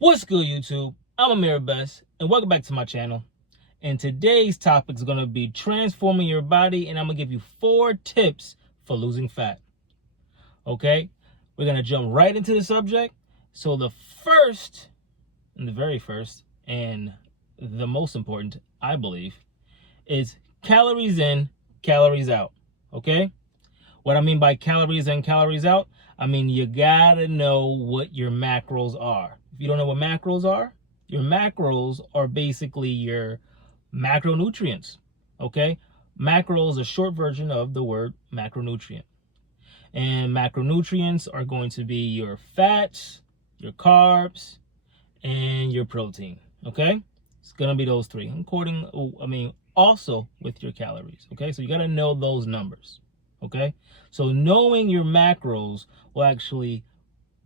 What's good, YouTube? I'm Amir Best, and welcome back to my channel. And today's topic is going to be transforming your body, and I'm going to give you 4 tips for losing fat. Okay? We're going to jump right into the subject. So the very first, and the most important, I believe, is calories in, calories out. Okay? What I mean by calories in, calories out, I mean you gotta know what your macros are. If you don't know what macros are, your macros are basically your macronutrients, okay? Macro is a short version of the word macronutrient. And macronutrients are going to be your fats, your carbs, and your protein, okay? It's gonna be those 3, also with your calories, okay? So you gotta know those numbers, okay? So knowing your macros will actually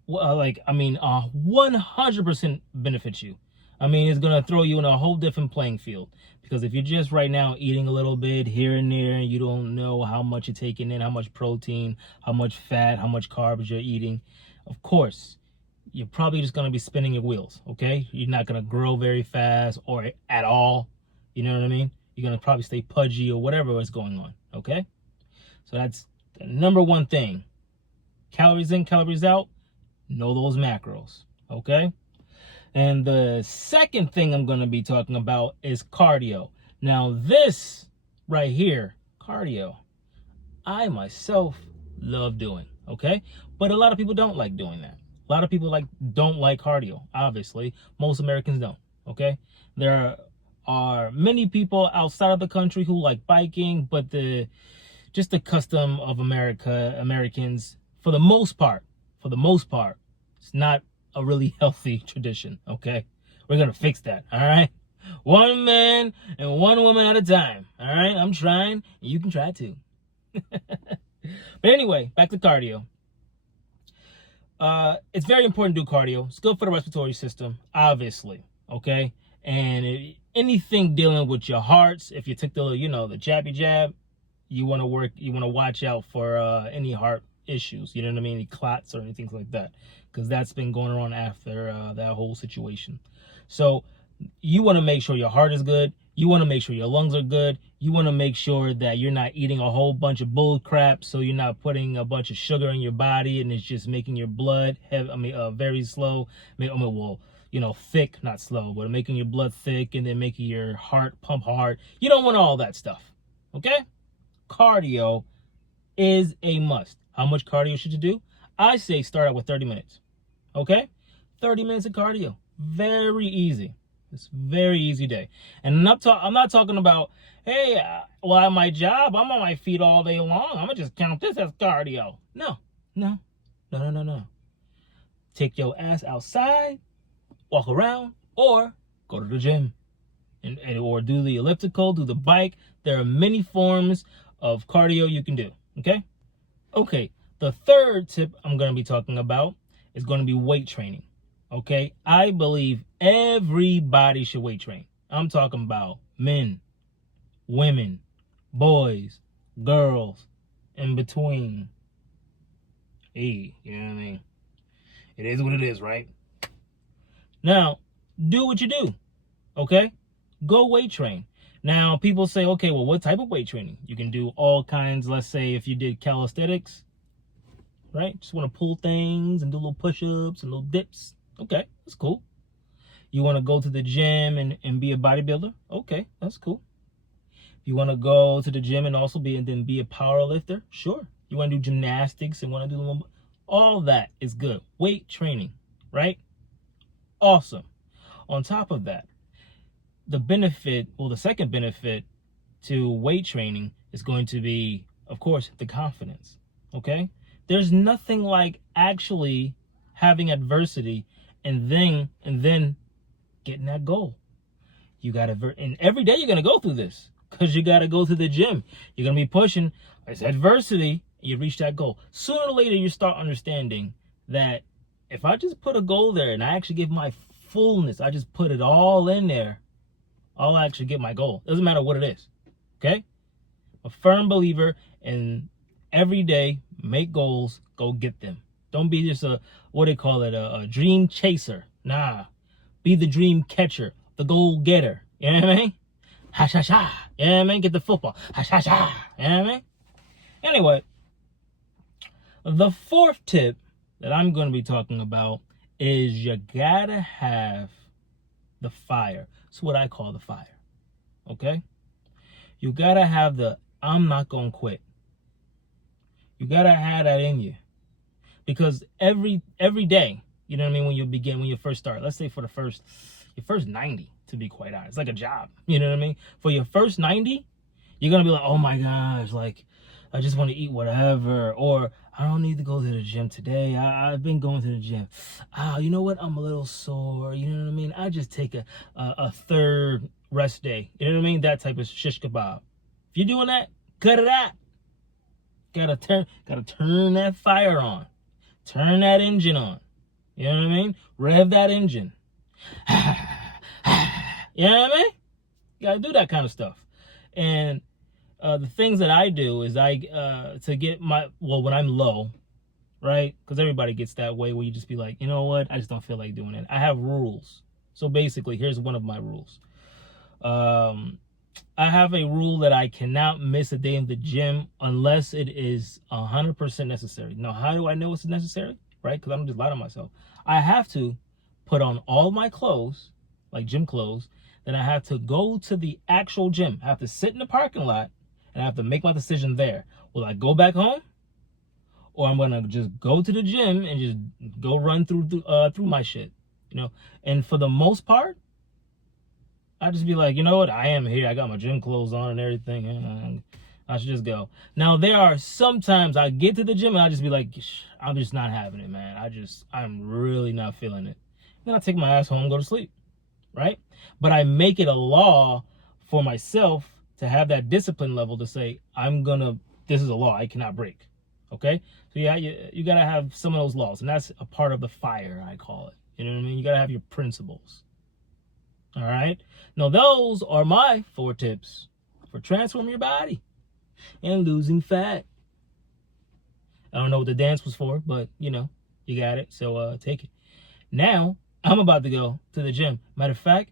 100% benefit you. I mean, it's going to throw you in a whole different playing field, because if you're just right now eating a little bit here and there, and you don't know how much you're taking in, how much protein, how much fat, how much carbs you're eating, of course, you're probably just going to be spinning your wheels, okay? You're not going to grow very fast or at all, you know what I mean? You're going to probably stay pudgy or whatever is going on, okay? So that's the number 1 thing. Calories in, calories out. Know those macros, okay? And the second thing I'm going to be talking about is cardio. Now this right here, cardio, I myself love doing, okay? But a lot of people don't like doing that. A lot of people don't like cardio, obviously. Most Americans don't, okay? There are many people outside of the country who like biking, but just the custom of Americans, for the most part, it's not a really healthy tradition, okay? We're gonna fix that, all right? 1 man and 1 woman at a time, all right? I'm trying, and you can try too. But anyway, back to cardio. It's very important to do cardio. It's good for the respiratory system, obviously, okay? And anything dealing with your hearts, if you took the jabby jab, you want to watch out for any heart issues, you know what I mean, any clots or anything like that, because that's been going on after that whole situation. So you want to make sure your heart is good, you want to make sure your lungs are good, you want to make sure that you're not eating a whole bunch of bull crap, so you're not putting a bunch of sugar in your body and it's just making your blood very slow, thick, not slow, but making your blood thick and then making your heart pump hard. You don't want all that stuff, okay? Cardio is a must. How much cardio should you do? I say start out with 30 minutes. Okay? 30 minutes of cardio. Very easy. It's a very easy day. And I'm not talking about, hey, at my job, I'm on my feet all day long. I'm going to just count this as cardio. No. Take your ass outside, walk around, or go to the gym. Or do the elliptical, do the bike. There are many forms of cardio you can do, okay? Okay, the third tip I'm going to be talking about is going to be weight training, okay? I believe everybody should weight train. I'm talking about men, women, boys, girls, in between. Hey, you know what I mean? It is what it is, right? Now, do what you do, okay? Go weight train. Now, people say, okay, well, what type of weight training? You can do all kinds. Let's say if you did calisthenics, right? Just want to pull things and do little push-ups and little dips. Okay, that's cool. You want to go to the gym and be a bodybuilder? Okay, that's cool. If you want to go to the gym and also be a power lifter? Sure. You want to do gymnastics and want to do all that is good. Weight training, right? Awesome. On top of that, the second benefit to weight training is going to be, of course, the confidence, okay? There's nothing like actually having adversity and then getting that goal. And every day you're going to go through this, because you got to go to the gym. You're going to be pushing. It's adversity, you reach that goal. Sooner or later, you start understanding that if I just put a goal there and I actually give my fullness, I just put it all in there, I'll actually get my goal. Doesn't matter what it is, okay? A firm believer in every day, make goals, go get them. Don't be just a dream chaser. Nah, Be the dream catcher, the goal getter. You know what I mean? Ha sha sha. You know what I mean? Get the football. Ha sha sha. You know what I mean? Anyway, the fourth tip that I'm going to be talking about is you gotta have the fire. It's what I call the fire. Okay? You gotta have the I'm not gonna quit. You gotta have that in you. Because every day, you know what I mean, when you first start, let's say for your first 90, to be quite honest, it's like a job. You know what I mean? For your first 90, you're gonna be like, oh my gosh, like I just want to eat whatever, or I don't need to go to the gym today. I've been going to the gym. You know what? I'm a little sore. You know what I mean? I just take a third rest day. You know what I mean? That type of shish kebab. If you're doing that, cut it out. Gotta turn that fire on. Turn that engine on. You know what I mean? Rev that engine. You know what I mean? You gotta do that kind of stuff. And the things that I do is to get when I'm low, right? Because everybody gets that way where you just be like, you know what? I just don't feel like doing it. I have rules. So basically, here's one of my rules. I have a rule that I cannot miss a day in the gym unless it is 100% necessary. Now, how do I know it's necessary? Right? Because I'm just lying to myself. I have to put on all my clothes, like gym clothes. Then I have to go to the actual gym. I have to sit in the parking lot and I have to make my decision there. Will I go back home? Or I'm gonna just go to the gym and just go run through my shit. You know? And for the most part, I just be like, you know what? I am here. I got my gym clothes on and everything. And I should just go. Now, there are sometimes I get to the gym and I just be like, I'm just not having it, man. I'm really not feeling it. Then I take my ass home and go to sleep, right? But I make it a law for myself to have that discipline level to say, this is a law I cannot break, okay? So yeah, you got to have some of those laws. And that's a part of the fire, I call it. You know what I mean? You got to have your principles. All right. Now, those are my 4 tips for transforming your body and losing fat. I don't know what the dance was for, but you got it. So take it. Now, I'm about to go to the gym. Matter of fact,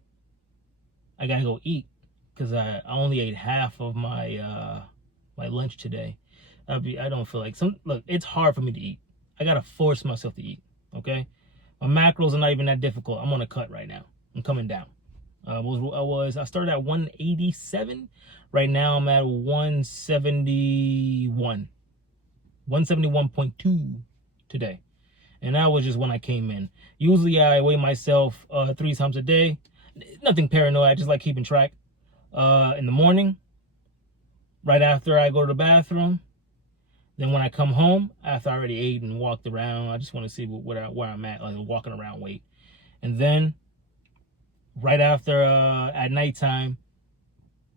I got to go eat because I only ate half of my my lunch today. I don't feel like look, it's hard for me to eat. I got to force myself to eat. Okay. My macros are not even that difficult. I'm on a cut right now. I'm coming down. I started at 187. Right now I'm at 171. 171.2 today. And that was just when I came in. Usually I weigh myself 3 times a day. Nothing paranoid. I just like keeping track. In the morning, right after I go to the bathroom. Then when I come home, after I already ate and walked around, I just want to see where I'm at, like walking around weight. And then right after at nighttime,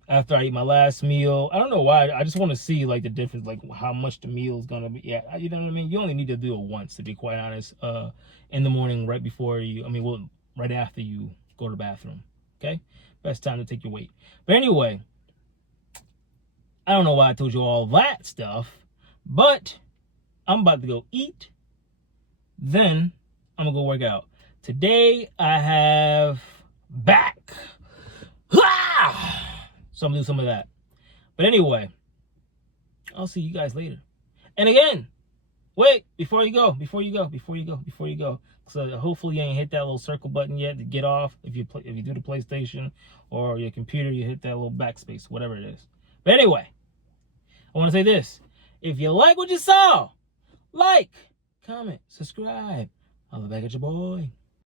after I eat my last meal, I don't know why, I just want to see like the difference, like how much the meal is gonna be. Yeah, you know what I mean? You only need to do it once, to be quite honest, in the morning, right after you go to the bathroom. Okay, best time to take your weight. But anyway, I don't know why I told you all that stuff, but I'm about to go eat, then I'm gonna go work out. Today I have back. So I'm gonna do some of that. But anyway, I'll see you guys later. And again, wait, before you go. So hopefully you ain't hit that little circle button yet to get off. If you do the PlayStation or your computer, you hit that little backspace, whatever it is. But anyway, I want to say this. If you like what you saw, like, comment, subscribe. I'll be back at your boy.